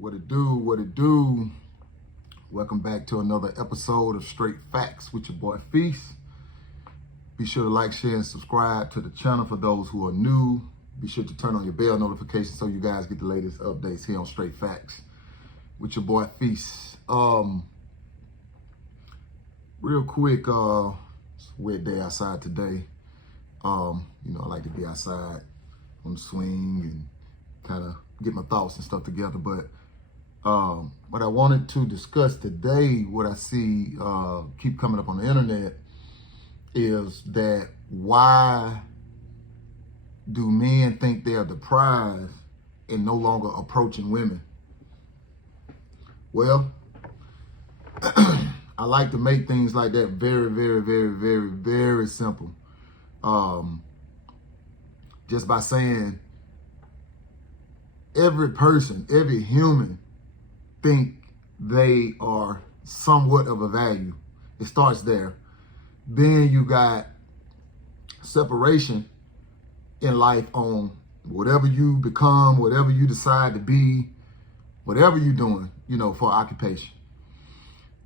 What it do, what it do. Welcome back to another episode of Straight Facts with your boy Feast. Be sure to like, share, and subscribe to the channel for those who are new. Be sure to turn on your bell notifications so you guys get the latest updates here on Straight Facts with your boy Feast. Real quick, it's a wet day outside today. I like to be outside on the swing and kind of get my thoughts and stuff together. But what I wanted to discuss today, what I see keep coming up on the internet, is that why do men think they are the prize and no longer approaching women? Well, I like to make things like that very, very, very, very, very simple. Just by saying every person, every human think they are somewhat of a value. It starts there. Then you got separation in life on whatever you become, whatever you decide to be, whatever you're doing, for occupation.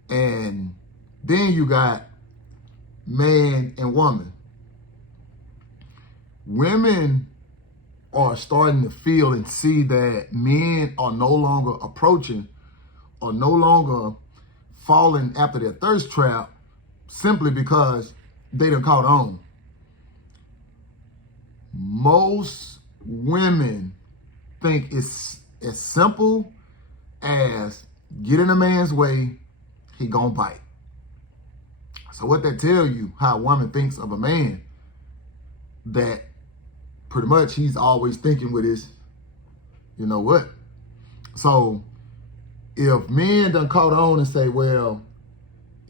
And then you got man and woman. Women are starting to feel and see that men are no longer approaching or no longer falling after their thirst trap simply because they done caught on. Most women think it's as simple as get in a man's way, he gonna bite. So what that tell you, how a woman thinks of a man, that pretty much he's always thinking with his, you know what? So if men done caught on and say, well,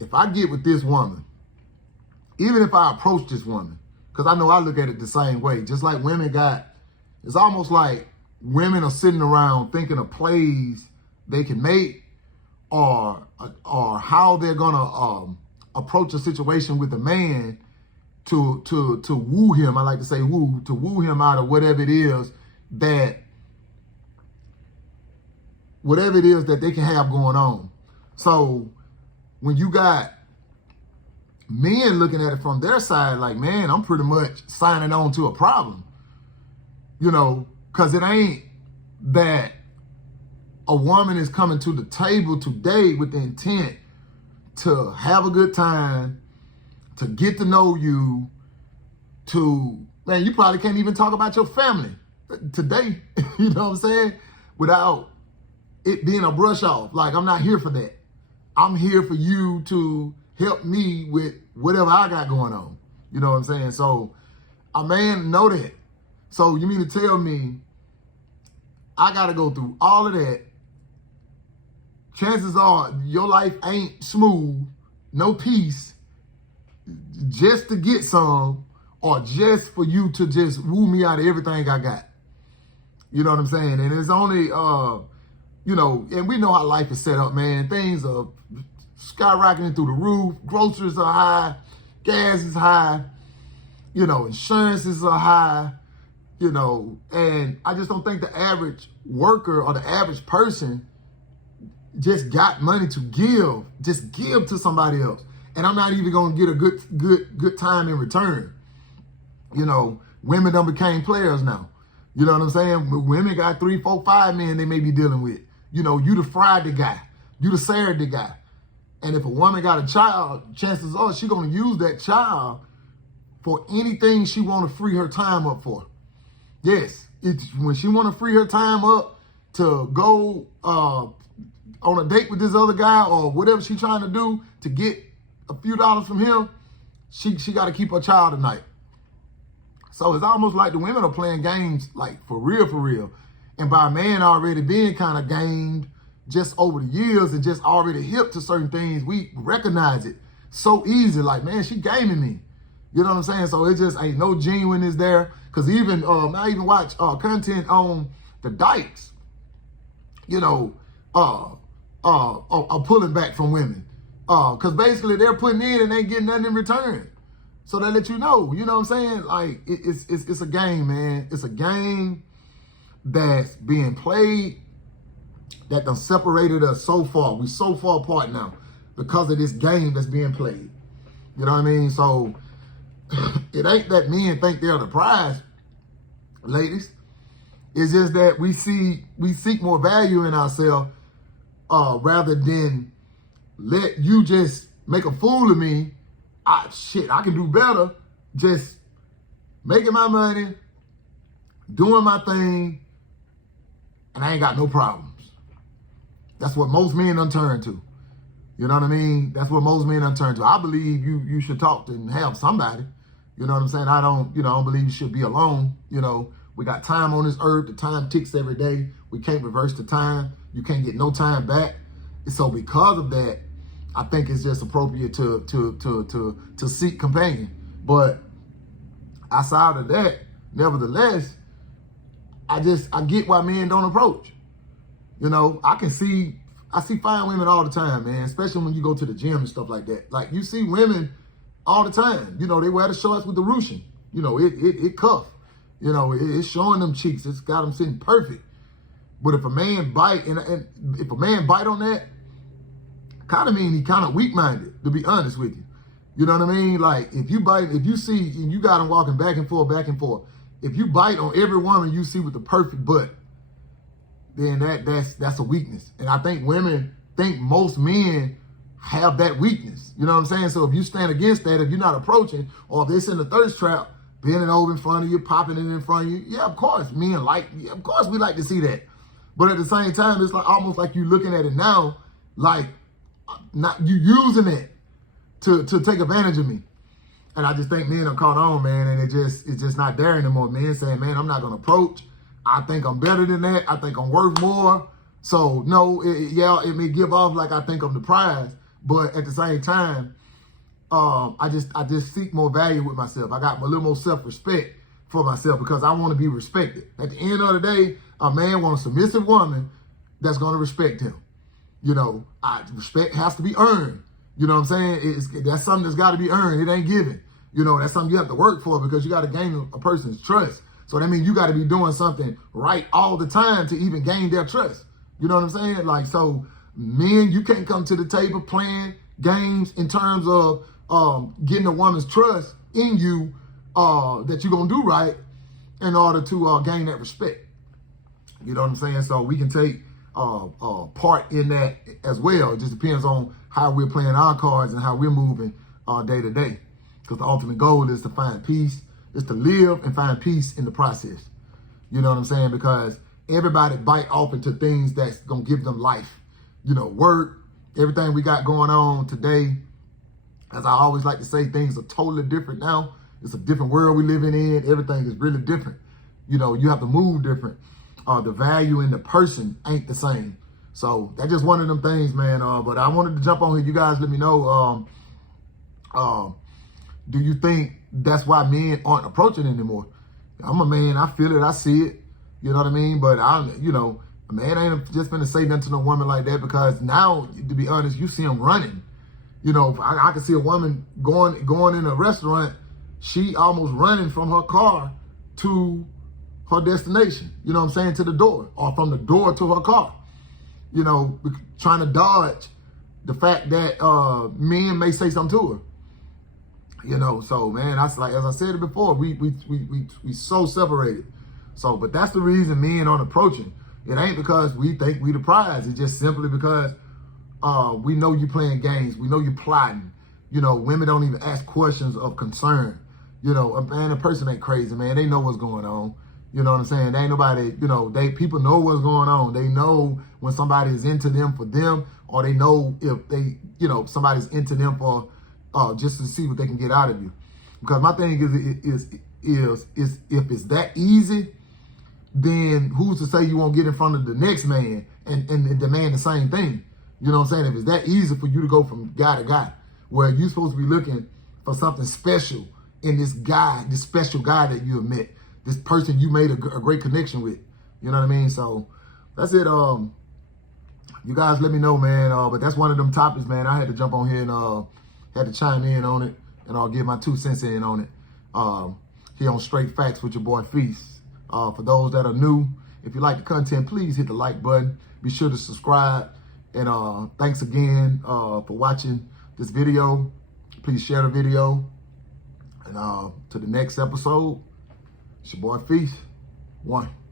if I get with this woman, even if I approach this woman, because I know I look at it the same way, just like women it's almost like women are sitting around thinking of plays they can make or how they're gonna approach a situation with a man to woo him. I like to say woo, to woo him out of whatever it is that they can have going on. So when you got men looking at it from their side, like, man, I'm pretty much signing on to a problem, because it ain't that a woman is coming to the table today with the intent to have a good time, to get to know you, you probably can't even talk about your family today, you know what I'm saying, without it being a brush off. Like, I'm not here for that. I'm here for you to help me with whatever I got going on. You know what I'm saying? So a man know that. So you mean to tell me I got to go through all of that? Chances are your life ain't smooth, no peace, just to get some, or just for you to just woo me out of everything I got. You know what I'm saying? And it's only, and we know how life is set up, man. Things are skyrocketing through the roof. Groceries are high. Gas is high. Insurances are high. And I just don't think the average worker or the average person just got money to give. Just give to somebody else. And I'm not even going to get a good time in return. Women done became players now. You know what I'm saying? Women got 3, 4, 5 men they may be dealing with. You the Friday guy. You the Saturday guy. And if a woman got a child, chances are she's going to use that child for anything she want to free her time up for. Yes, it's when she want to free her time up to go on a date with this other guy or whatever she's trying to do to get a few dollars from him, she got to keep her child tonight. So it's almost like the women are playing games, like for real. And by a man already being kind of gamed just over the years and just already hip to certain things, we recognize it so easy. Like, man, she gaming me. You know what I'm saying? So it just ain't no genuineness there. Because even, I even watch content on the dykes, are pulling back from women. Because basically they're putting in and ain't getting nothing in return. So they let you know what I'm saying? Like, it's a game, man. It's a game that's being played that done separated us so far. We so far apart now because of this game that's being played. You know what I mean? So it ain't that men think they're the prize, ladies. It's just that we seek more value in ourselves rather than let you just make a fool of me. I can do better. Just making my money, doing my thing, and I ain't got no problems. That's what most men done turn to. You know what I mean? That's what most men done turn to. I believe you should talk to and have somebody. You know what I'm saying? I don't believe you should be alone. You know, we got time on this earth. The time ticks every day. We can't reverse the time. You can't get no time back. And so because of that, I think it's just appropriate to seek companion. But outside of that, nevertheless, I get why men don't approach. You know, I see fine women all the time, man, especially when you go to the gym and stuff like that. Like, you see women all the time. You know, they wear the shorts with the ruching. You know, it cuff. You know, it's showing them cheeks. It's got them sitting perfect. But if a man bite, and if a man bite on that, kind of mean he kind of weak-minded, to be honest with you. You know what I mean? Like, if you see, and you got him walking back and forth, if you bite on every woman you see with the perfect butt, then that's a weakness. And I think women think most men have that weakness. You know what I'm saying? So if you stand against that, if you're not approaching, or if it's in the thirst trap, bending over in front of you, popping it in front of you, yeah, of course, we like to see that. But at the same time, it's like almost like you looking at it now, like not you using it to take advantage of me. And I just think men are caught on, man, and it's just not there anymore. Men saying, man, I'm not gonna approach. I think I'm better than that. I think I'm worth more. So no, it may give off like I think I'm the prize, but at the same time, I just seek more value with myself. I got a little more self-respect for myself because I want to be respected. At the end of the day, a man wants a submissive woman that's going to respect him. You know, respect has to be earned. You know what I'm saying? That's something that's got to be earned. It ain't given. You know, that's something you have to work for because you got to gain a person's trust. So that means you got to be doing something right all the time to even gain their trust. You know what I'm saying? Like, so men, you can't come to the table playing games in terms of getting a woman's trust in you that you're going to do right in order to gain that respect. You know what I'm saying? So we can take part in that as well. It just depends on how we're playing our cards and how we're moving day to day. Because the ultimate goal is to find peace, is to live and find peace in the process. You know what I'm saying? Because everybody bite off into things that's going to give them life. You know, work, everything we got going on today. As I always like to say, things are totally different now. It's a different world we living in. Everything is really different. You know, you have to move different. The value in the person ain't the same. So that's just one of them things, man. But I wanted to jump on here. You guys let me know, do you think that's why men aren't approaching anymore? I'm a man. I feel it. I see it. You know what I mean? But a man ain't just gonna say nothing to no woman like that because now, to be honest, you see them running. You know, I can see a woman going in a restaurant, she almost running from her car to her destination. You know what I'm saying? To the door, or from the door to her car. You know, trying to dodge the fact that men may say something to her. You know, so man, that's like, as I said it before, we so separated. So, but that's the reason men aren't approaching. It ain't because we think we the prize. It's just simply because we know you playing games. We know you plotting. You know, women don't even ask questions of concern. You know, man, a person ain't crazy, man. They know what's going on. You know what I'm saying? They ain't nobody, you know, people know what's going on. They know when somebody is into them for them, or they know if they, you know, somebody's into them for just to see what they can get out of you. Because my thing is if it's that easy, then who's to say you won't get in front of the next man and demand the same thing? You know what I'm saying? If it's that easy for you to go from guy to guy, where you're supposed to be looking for something special in this guy, this special guy that you have met, this person you made a great connection with. You know what I mean? So that's it. You guys let me know, man. But that's one of them topics, man. I had to jump on here and had to chime in on it, and I'll give my 2 cents in on it. Here on Straight Facts with your boy Feast. For those that are new If you like the content, please hit the like button. Be sure to subscribe. And thanks again for watching this video. Please share the video. And to the next episode, it's your boy Feast. 1.